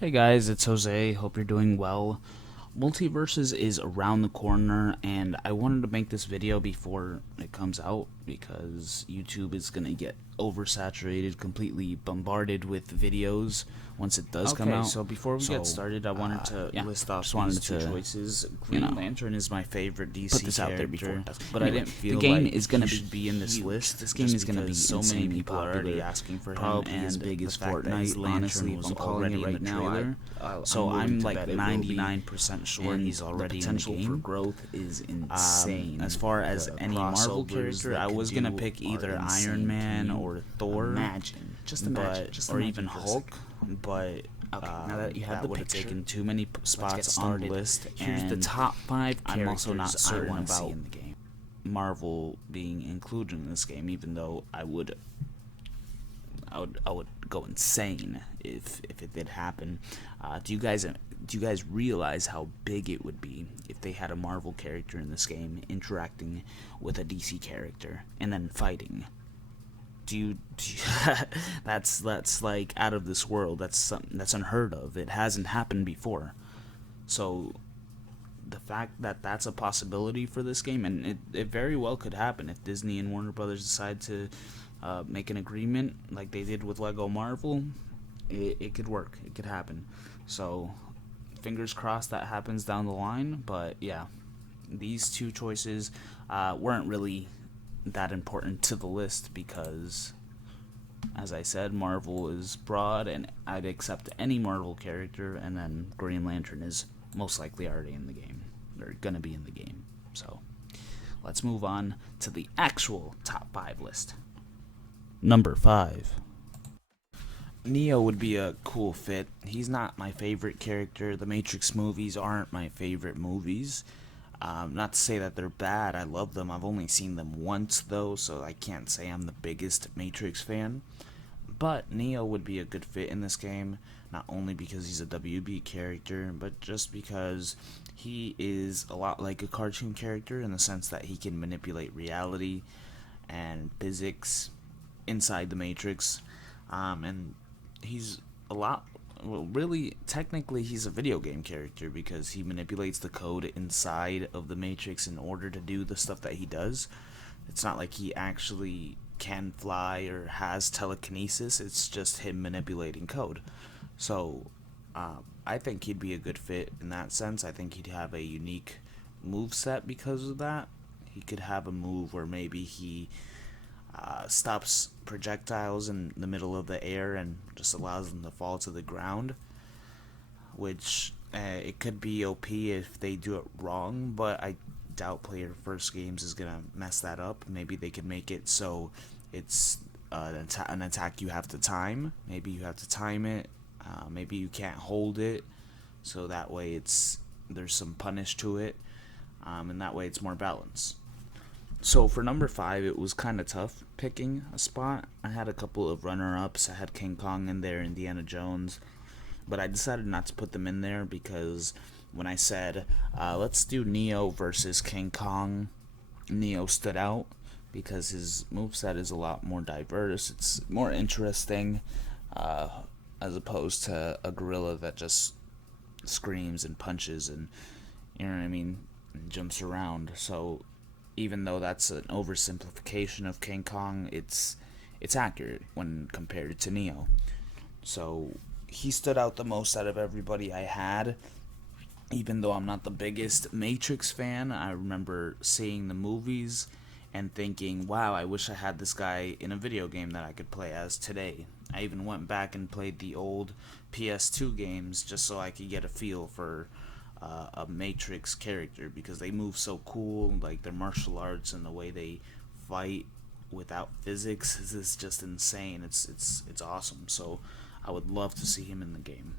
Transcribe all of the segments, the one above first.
Hey guys, it's Jose. Hope you're doing well. Multiversus is around the corner, and I wanted to make this video before it comes out because YouTube is gonna get oversaturated, completely bombarded with videos once it does come out. So before we get started, I wanted to list off these two choices. Green Lantern is my favorite DC put this out there before, but I didn't feel the game like is gonna be in this list. This game is gonna be so many people are already popular, asking for him, probably and as big as the fact that his Fortnite. Lantern Honestly, was if I'm calling already it right in the now, trailer. So I'm I'm willing to like bet it will be. 99% sure And he's already the in the potential game. for growth is insane. As far as The any Marvel crossovers character, they I could was gonna do pick are either insane. Iron Man Can you or Thor, imagine, just imagine, or even for a Hulk. But now that you have that the would have picture, taken too many spots on the list. Here's the and top 5 characters I'm also not certain I want to see about in the game. Marvel being included in this game, even though I would go insane if it did happen. Do you guys realize how big it would be if they had a Marvel character in this game interacting with a DC character and then fighting? Do you that's like out of this world. That's something that's unheard of. It hasn't happened before. So the fact that that's a possibility for this game, and it very well could happen if Disney and Warner Brothers decide to make an agreement like they did with Lego Marvel. It could work. It could happen. So fingers crossed that happens down the line. But yeah, these two choices weren't really that important to the list because, as I said, Marvel is broad, and I'd accept any Marvel character, and then Green Lantern is most likely already in the game, or gonna be in the game. So let's move on to the actual top 5 list. Number 5. Neo would be a cool fit. He's not my favorite character. The Matrix movies aren't my favorite movies. Not to say that they're bad. I love them. I've only seen them once, though, so I can't say I'm the biggest Matrix fan. But Neo would be a good fit in this game, not only because he's a WB character, but just because he is a lot like a cartoon character in the sense that he can manipulate reality and physics inside the Matrix. And he's a lot, well, really, technically, he's a video game character because he manipulates the code inside of the Matrix in order to do the stuff that he does. It's not like he actually can fly or has telekinesis. It's just him manipulating code. So I think he'd be a good fit in that sense. I think he'd have a unique move set because of that. He could have a move where maybe he stops projectiles in the middle of the air and just allows them to fall to the ground, which it could be OP if they do it wrong, but I doubt Player First Games is gonna mess that up. Theyb'' could make it so it's an attack you have to time. Maybe you have to time it. Maybe you can't hold it, so that way there's some punish to it, and that way it's more balanced. So for number 5, it was kind of tough picking a spot. I had a couple of runner-ups. I had King Kong in there, Indiana Jones, but I decided not to put them in there because when I said, let's do Neo versus King Kong, Neo stood out because his moveset is a lot more diverse. It's more interesting as opposed to a gorilla that just screams and punches and, you know what I mean, and jumps around. So even though that's an oversimplification of King Kong, it's accurate when compared to Neo. So he stood out the most out of everybody I had. Even though I'm not the biggest Matrix fan, I remember seeing the movies and thinking, wow, I wish I had this guy in a video game that I could play as today. I even went back and played the old PS2 games just so I could get a feel for a Matrix character because they move so cool, like their martial arts and the way they fight without physics is just insane. It's awesome. So I would love to see him in the game.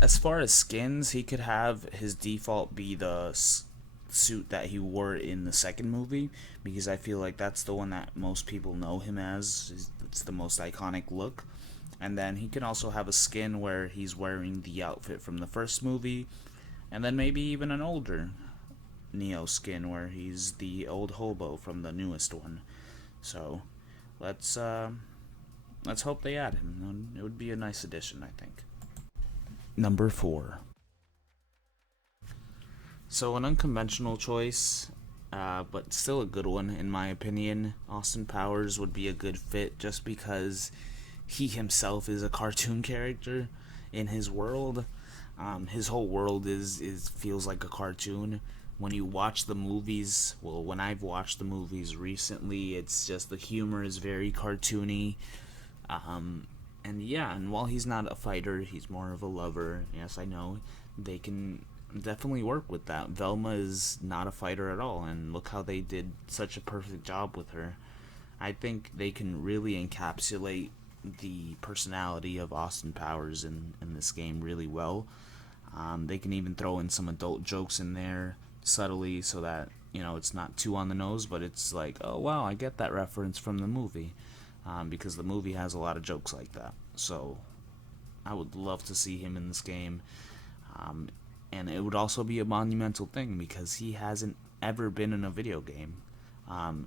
As far as skins, he could have his default be the suit that he wore in the second movie because I feel like that's the one that most people know him as. It's the most iconic look. And then he can also have a skin where he's wearing the outfit from the first movie, and then maybe even an older Neo skin where he's the old hobo from the newest one. So let's hope they add him. It would be a nice addition, I think. Number 4. So an unconventional choice, but still a good one in my opinion. Austin Powers would be a good fit just because he himself is a cartoon character in his world. His whole world is feels like a cartoon. When you watch the movies, well, when I've watched the movies recently, it's just the humor is very cartoony. And yeah, and while he's not a fighter, he's more of a lover. Yes, I know they can definitely work with that. Velma is not a fighter at all, and look how they did such a perfect job with her. I think they can really encapsulate the personality of Austin Powers in this game really well. They can even throw in some adult jokes in there subtly so that, it's not too on the nose, but it's like, oh wow, I get that reference from the movie. Because the movie has a lot of jokes like that. So I would love to see him in this game. And it would also be a monumental thing because he hasn't ever been in a video game.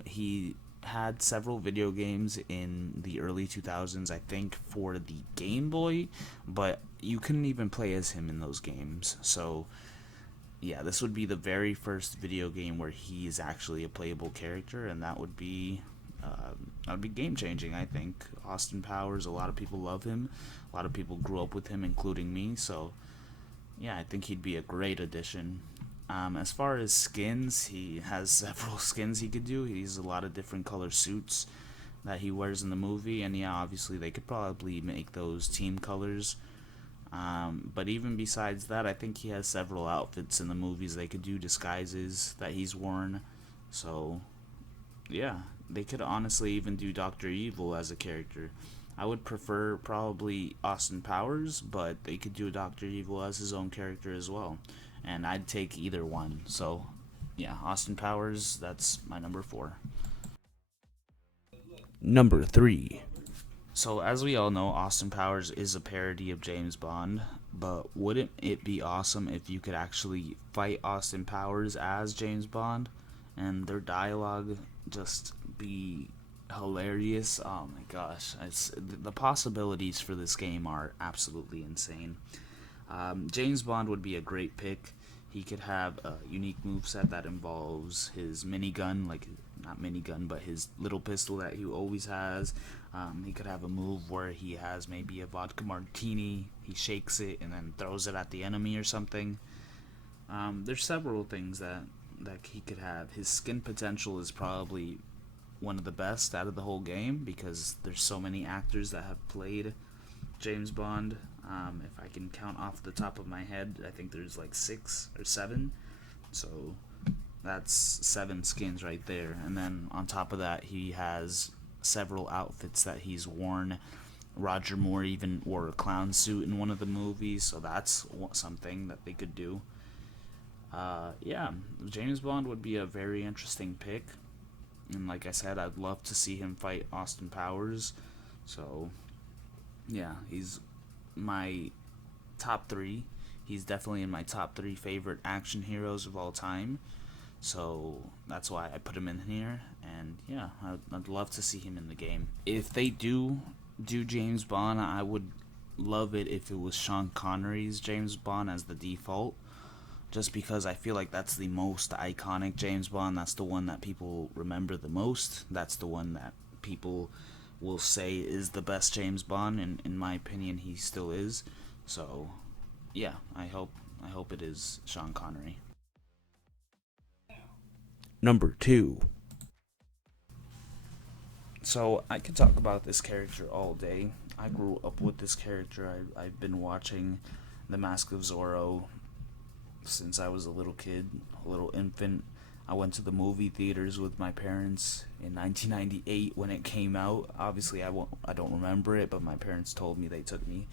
He had several video games in the early 2000s, I think, for the Game Boy, but you couldn't even play as him in those games. So, yeah, this would be the very first video game where he is actually a playable character, and that would be game changing. I think Austin Powers. A lot of people love him. A lot of people grew up with him, including me. So, yeah, I think he'd be a great addition. As far as skins, he has several skins he could do. He has a lot of different color suits that he wears in the movie, and yeah, obviously they could probably make those team colors. But even besides that, I think he has several outfits in the movies. They could do disguises that he's worn. So, yeah, they could honestly even do Dr. Evil as a character. I would prefer probably Austin Powers, but they could do Dr. Evil as his own character as well. And I'd take either one. So, yeah, Austin Powers, that's my number 4. Number 3. So, as we all know, Austin Powers is a parody of James Bond, but wouldn't it be awesome if you could actually fight Austin Powers as James Bond and their dialogue just be hilarious? Oh my gosh, the possibilities for this game are absolutely insane. James Bond would be a great pick. He could have a unique moveset that involves his minigun, like not minigun, but his little pistol that he always has. He could have a move where he has maybe a vodka martini, he shakes it and then throws it at the enemy or something. There's several things that he could have. His skin potential is probably one of the best out of the whole game because there's so many actors that have played James Bond. If I can count off the top of my head, I think there's like 6 or 7. So that's 7 skins right there. And then on top of that, he has several outfits that he's worn. Roger Moore even wore a clown suit in one of the movies, so that's something that they could do. Yeah, James Bond would be a very interesting pick. And like I said, I'd love to see him fight Austin Powers. So, yeah, he's my top 3. He's definitely in my top 3 favorite action heroes of all time. So that's why I put him in here. And yeah, I'd love to see him in the game. If they do James Bond, I would love it if it was Sean Connery's James Bond as the default. Just because I feel like that's the most iconic James Bond. That's the one that people remember the most. That's the one that people will say is the best James Bond, and in my opinion, he still is. So, yeah, I hope it is Sean Connery. Number 2. So I could talk about this character all day. I grew up with this character. I've been watching The Mask of Zorro since I was a little kid, a little infant. I went to the movie theaters with my parents in 1998 when it came out. Obviously, I don't remember it, but my parents told me they took me.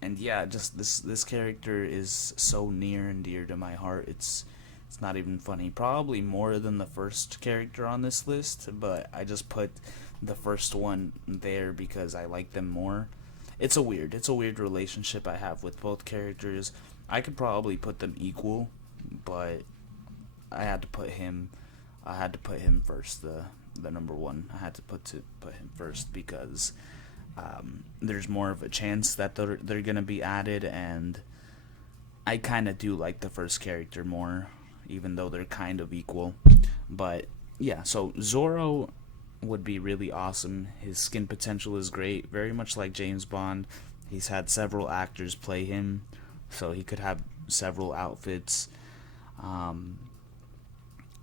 And yeah, just this character is so near and dear to my heart. It's not even funny. Probably more than the first character on this list, but I just put the first one there because I like them more. It's a weird relationship I have with both characters. I could probably put them equal, but I had to put him first. The number 1. I had to put him first because there's more of a chance that they're gonna be added, and I kind of do like the first character more, even though they're kind of equal. But yeah, so Zorro would be really awesome. His skin potential is great, very much like James Bond. He's had several actors play him, so he could have several outfits. Um,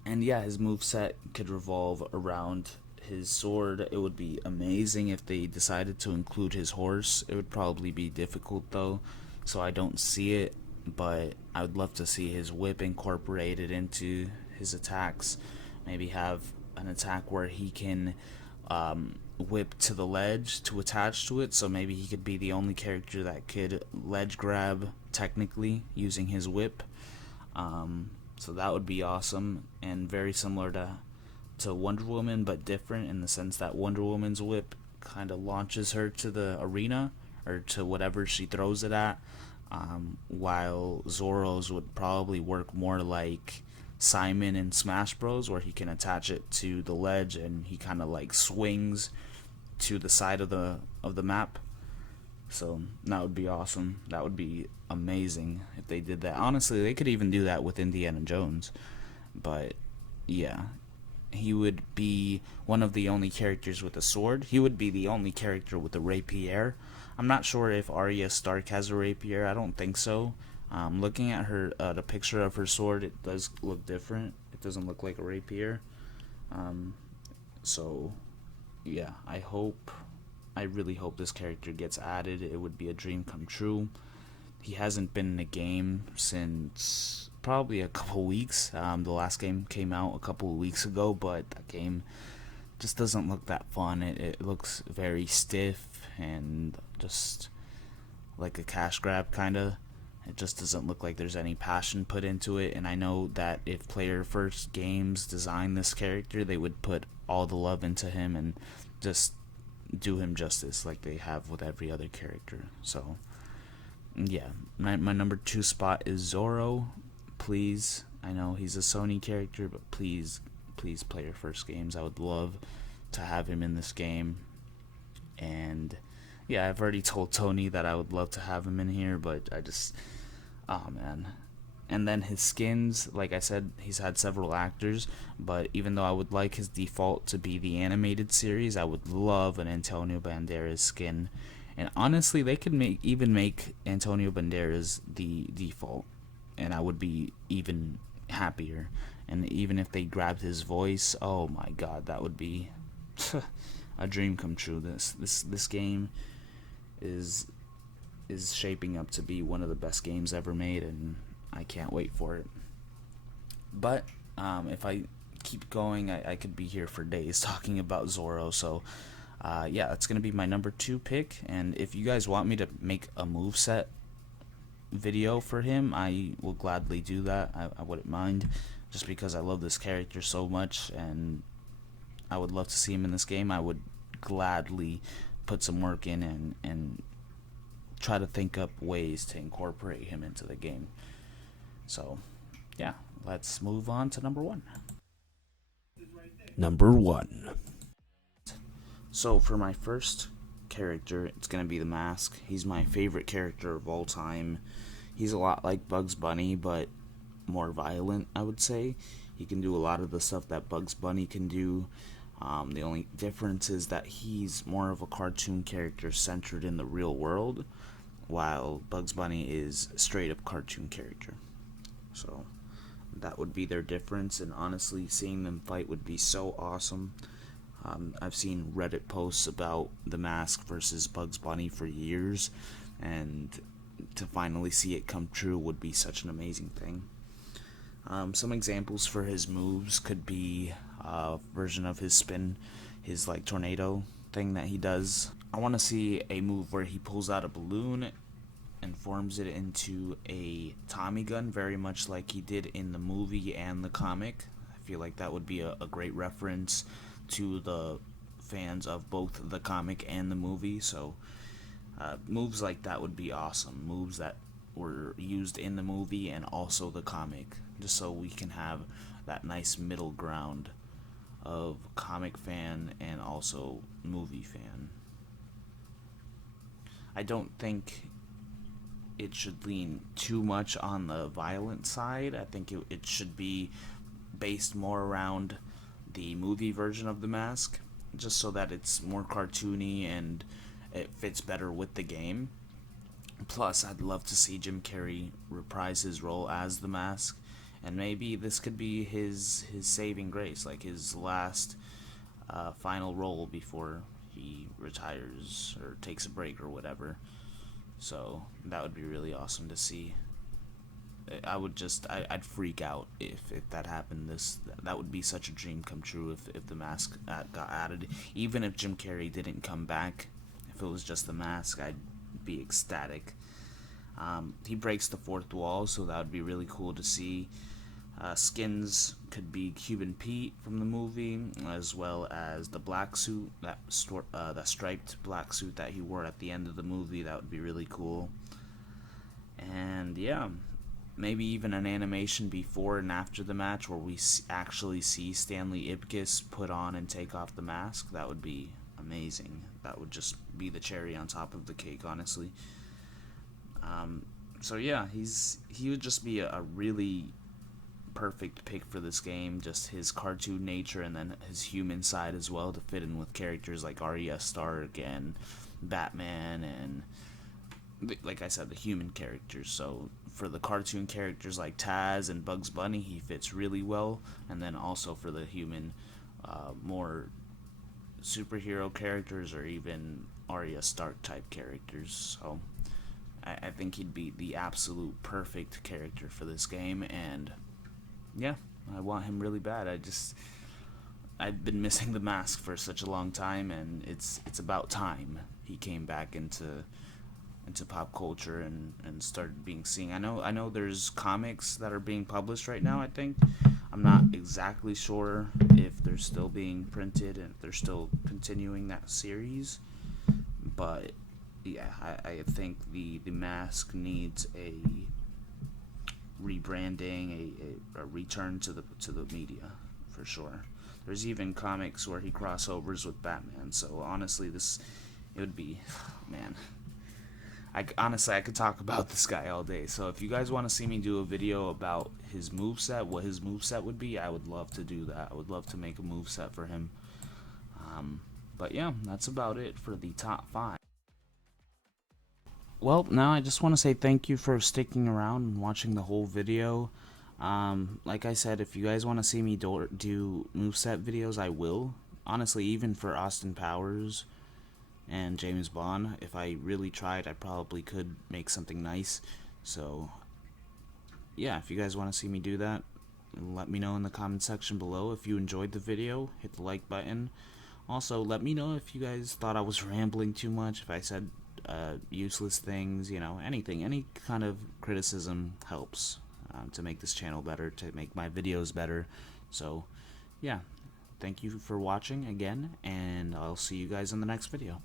and yeah, his moveset could revolve around his sword. It would be amazing if they decided to include his horse. It would probably be difficult though, so I don't see it. But I would love to see his whip incorporated into his attacks. Maybe have an attack where he can whip to the ledge to attach to it. So maybe he could be the only character that could ledge grab technically using his whip. So that would be awesome, and very similar to Wonder Woman, but different in the sense that Wonder Woman's whip kind of launches her to the arena or to whatever she throws it at, while Zorro's would probably work more like Simon in Smash Bros, where he can attach it to the ledge and he kind of like swings to the side of the map. So that would be awesome. That would be amazing if they did that. Honestly, they could even do that with Indiana Jones. But yeah, he would be one of the only characters with a sword. He would be the only character with a rapier. I'm not sure if Arya Stark has a rapier. I don't think so. Looking at her, the picture of her sword, it does look different. It doesn't look like a rapier. So yeah, I really hope this character gets added. It would be a dream come true. He hasn't been in a game since probably a couple weeks. The last game came out a couple of weeks ago, but that game just doesn't look that fun. It looks very stiff and just like a cash grab kind of. It just doesn't look like there's any passion put into it, and I know that if Player First Games designed this character, they would put all the love into him and just do him justice like they have with every other character. So yeah, my number 2 spot is Zorro. Please, I know he's a Sony character, but please Player First Games, I would love to have him in this game. And yeah, I've already told Tony that I would love to have him in here, but I just, oh man. And then his skins, like I said, he's had several actors, but even though I would like his default to be the animated series, I would love an Antonio Banderas skin. And honestly, they could even make Antonio Banderas the default, and I would be even happier. And even if they grabbed his voice, oh my god, that would be a dream come true. This game is shaping up to be one of the best games ever made, and I can't wait for it. But if I keep going, I could be here for days talking about Zorro. So yeah, that's gonna be my number 2 pick. And if you guys want me to make a moveset video for him, I will gladly do that. I wouldn't mind, just because I love this character so much, and I would love to see him in this game. I would gladly put some work in and try to think up ways to incorporate him into the game. So yeah, let's move on to number 1. Number 1. So for my first character, it's going to be the Mask. He's my favorite character of all time. He's a lot like Bugs Bunny, but more violent, I would say. He can do a lot of the stuff that Bugs Bunny can do. The only difference is that he's more of a cartoon character centered in the real world, while Bugs Bunny is a straight up cartoon character. So that would be their difference, and honestly, seeing them fight would be so awesome. I've seen Reddit posts about the Mask versus Bugs Bunny for years, and to finally see it come true would be such an amazing thing. Some examples for his moves could be a version of his spin, his like tornado thing that he does. I want to see a move where he pulls out a balloon and forms it into a Tommy gun, very much like he did in the movie and the comic. I feel like that would be a great reference to the fans of both the comic and the movie. So moves like that would be awesome. Moves that were used in the movie and also the comic, just so we can have that nice middle ground of comic fan and also movie fan. I don't think it should lean too much on the violent side. I think it should be based more around the movie version of the mask, just so that it's more cartoony and it fits better with the game. Plus, I'd love to see Jim Carrey reprise his role as the mask, and maybe this could be his saving grace, like his last final role before he retires or takes a break or whatever. So that would be really awesome to see. I'd freak out if that happened. That would be such a dream come true if the mask got added. Even if Jim Carrey didn't come back, if it was just the mask, I'd be ecstatic. He breaks the fourth wall, so that would be really cool to see. Skins could be Cuban Pete from the movie, as well as the black suit, that striped black suit that he wore at the end of the movie. That would be really cool. And yeah, maybe even an animation before and after the match where we actually see Stanley Ipkiss put on and take off the mask. That would be amazing. That would just be the cherry on top of the cake, honestly. So yeah, he would just be a really perfect pick for this game. Just his cartoon nature and then his human side as well to fit in with characters like Arya Stark and Batman and, like I said, the human characters. So for the cartoon characters like Taz and Bugs Bunny, he fits really well. And then also for the human, more superhero characters or even Arya Stark type characters. So I think he'd be the absolute perfect character for this game, and yeah, I want him really bad. I've been missing the mask for such a long time, and it's about time he came back into pop culture and started being seen. I know there's comics that are being published right now, I think. I'm not exactly sure if they're still being printed and if they're still continuing that series, but yeah, I think the mask needs a rebranding, a return to the media for sure. There's even comics where he crossovers with Batman. So honestly, it would be, man. I could talk about this guy all day. So if you guys want to see me do a video about his moveset, what his moveset would be, I would love to do that. I would love to make a moveset for him. But yeah, that's about it for the top 5. Well, now I just want to say thank you for sticking around and watching the whole video. Like I said, if you guys want to see me do moveset videos, I will. Honestly, even for Austin Powers and James Bond, if I really tried, I probably could make something nice. So yeah, if you guys want to see me do that, let me know in the comment section below. If you enjoyed the video, hit the like button. Also, let me know if you guys thought I was rambling too much, if I said useless things, anything, any kind of criticism helps to make this channel better, to make my videos better. So yeah, thank you for watching again, and I'll see you guys in the next video.